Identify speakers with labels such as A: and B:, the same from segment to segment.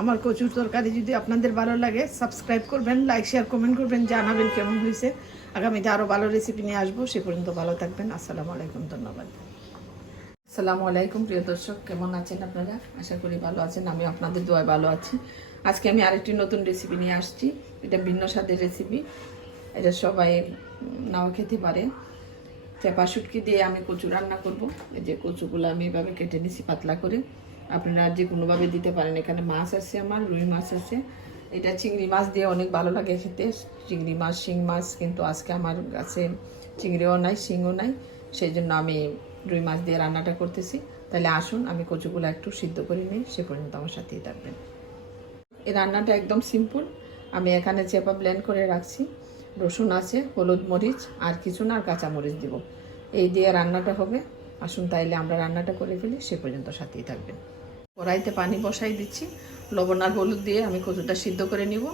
A: আমার কচুর তরকারি যদি আপনাদের ভালো লাগে সাবস্ক্রাইব করবেন লাইক শেয়ার কমেন্ট করবেন, জানাবেন কেমন হয়েছে। আগামীতে আরও ভালো রেসিপি নিয়ে আসব। সে পর্যন্ত ভালো থাকবেন। আসসালামু আলাইকুম, ধন্যবাদ। আসসালামু আলাইকুম, প্রিয় দর্শক, কেমন আছেন আপনারা? আশা করি ভালো আছেন, আমি আপনাদের দোয়ায় ভালো আছি। আজকে আমি আরেকটি নতুন রেসিপি নিয়ে আসছি। এটা ভিন্ন স্বাদের রেসিপি এটা সবাই নাও খেতে পারে। চেপা শুটকি দিয়ে আমি কচু রান্না করব। এই যে কচুগুলো আমি এভাবে কেটে নিছি পাতলা করে। আপনারা যে কোনোভাবে দিতে পারেন, এখানে মাছ আছে আমার, রুই মাছ আছে। এটা চিংড়ি মাছ দিয়ে অনেক ভালো লাগে খেতে। চিংড়ি মাছ, শিং মাছ, কিন্তু আজকে আমার কাছে চিংড়িও নাই, শিংও নাই। সেই জন্য আমি রুই মাছ দিয়ে রান্নাটা করতেছি। তাহলে আসুন, আমি কচুগুলো একটু সিদ্ধ করে নিই, সে পর্যন্ত আমার সাথেই থাকবেন। এই রান্নাটা একদম সিম্পল। আমি এখানে চেপা ব্লেন্ড করে রাখছি। রসুন আছে, হলুদ মরিচ, আর কিছু না, আর কাঁচা মরিচ দিব। এই দিয়ে রান্নাটা হবে। আসুন তাইলে আমরা রান্নাটা করে ফেলি, সে পর্যন্ত সাথেই থাকবেন। কড়াইতে পানি বসাই দিচ্ছি। লবণ আর হলুদ দিয়ে আমি কচুটা সিদ্ধ করে নিব।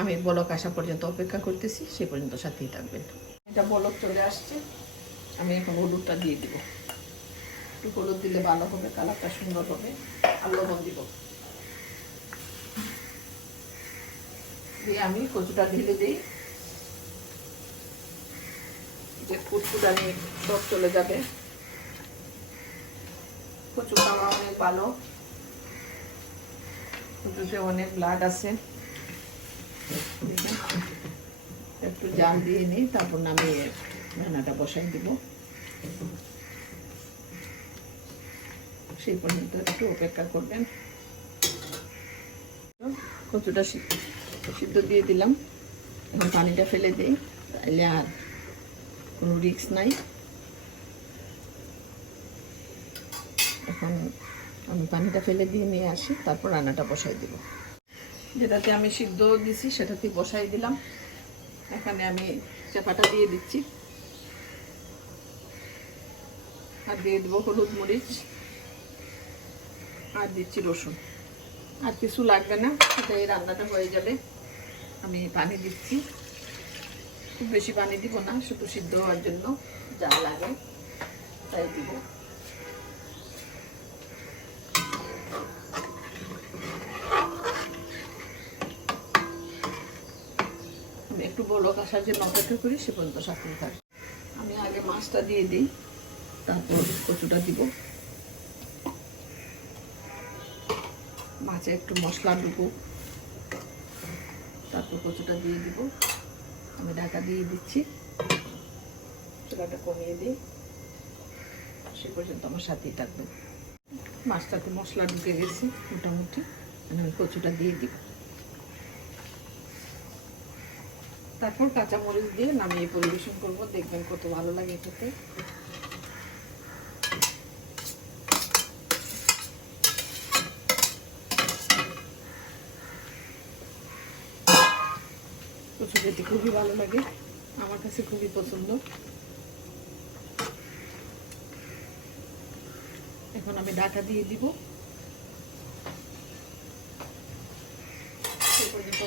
A: আমি বলক আসা পর্যন্ত অপেক্ষা করতেছি, সে পর্যন্ত সাথেই থাকবেন। এটা বলক চলে আসছে। আমি এখন হলুদটা দিয়ে দিব। একটু হলুদ দিলে ভালো হবে, কালারটা সুন্দর হবে, আর লবণ দিব। দিয়ে আমি কচুটা ঢেলে দিই। যে ফুটফুটা নিয়ে সব চলে যাবে। কচু খাওয়া অনেক ভালো। কচুতে অনেক ব্লাড আছে। একটু জাল দিয়ে নিই, তারপর নামিয়ে রান্নাটা বসাই দিব। সেই পর্যন্ত একটু অপেক্ষা করবেন। কচুটা সিদ্ধ দিয়ে দিলাম। এখন পানিটা ফেলে দিই। তাহলে আর কোনো রিস্ক নাই। এখন আমি পানিটা ফেলে দিয়ে নিয়ে আসি, তারপর রান্নাটা বসাই দিব। যেটাতে আমি সিদ্ধ দিছি সেটাতে বসাই দিলাম। এখানে আমি চাপাটা দিয়ে দিচ্ছি। আর দিয়ে দেবো হলুদ মরিচ আর দিচ্ছি রসুন। আর কিছু লাগবে না সেটা এই রান্নাটা হয়ে যাবে আমি পানি দিচ্ছি। খুব বেশি পানি দিব না, শুধু সিদ্ধ হওয়ার জন্য যা লাগে তাই দিব। একটু বড় আসার জন্য অপেক্ষা করি, সে পর্যন্ত সাথে থাকি আমি আগে মাছটা দিয়ে দিই, তারপর কচুটা দিব। মাছে একটু মশলা ঢুকুক তারপর কচুটা দিয়ে দিব। আমি ঢাকা দিয়ে দিচ্ছি। চুলাটা কমিয়ে দিই। সে পর্যন্ত আমার সাথেই থাকবে। মাছটাতে মশলা ঢুকে গেছে, মোটামুটি। আমি কচুটা দিয়ে দিব তারপর কাঁচা মরিচ দিয়ে নামিয়ে পরিবেশন করব। দেখবেন কত ভালো লাগে খেতে। কচু খেতে খুবই ভালো লাগে। আমার কাছে খুবই পছন্দ। এখন আমি ডাটা দিয়ে দিব।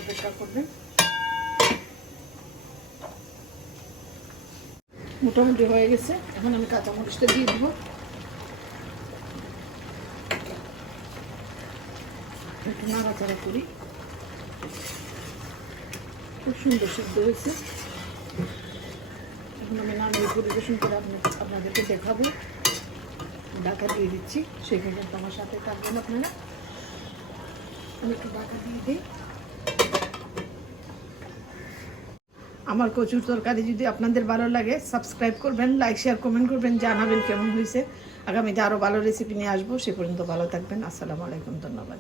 A: অপেক্ষা করবেন। মোটামুটি হয়ে গেছে। এখন আমি কাঁচা মরিচটা দিয়ে দিব। একটু নাড়াচাড়া করি। খুব সুন্দর সিদ্ধ হয়েছে। এখন আমি নামিয়ে পরিবেশন করে আপনা- আপনাদেরকে দেখাবো। ডাকা দিয়ে দিচ্ছি। পর্যন্ত আমার সাথে থাকবেন আপনারা। আমি একটু ডাকা দিয়ে দিই। আমার কচুর তরকারি যদি আপনাদের ভালো লাগে সাবস্ক্রাইব করবেন লাইক শেয়ার কমেন্ট করবেন, জানাবেন কেমন হয়েছে। আগামীতে আরও ভালো রেসিপি নিয়ে আসব, সে পর্যন্ত ভালো থাকবেন। আসসালামু আলাইকুম, ধন্যবাদ।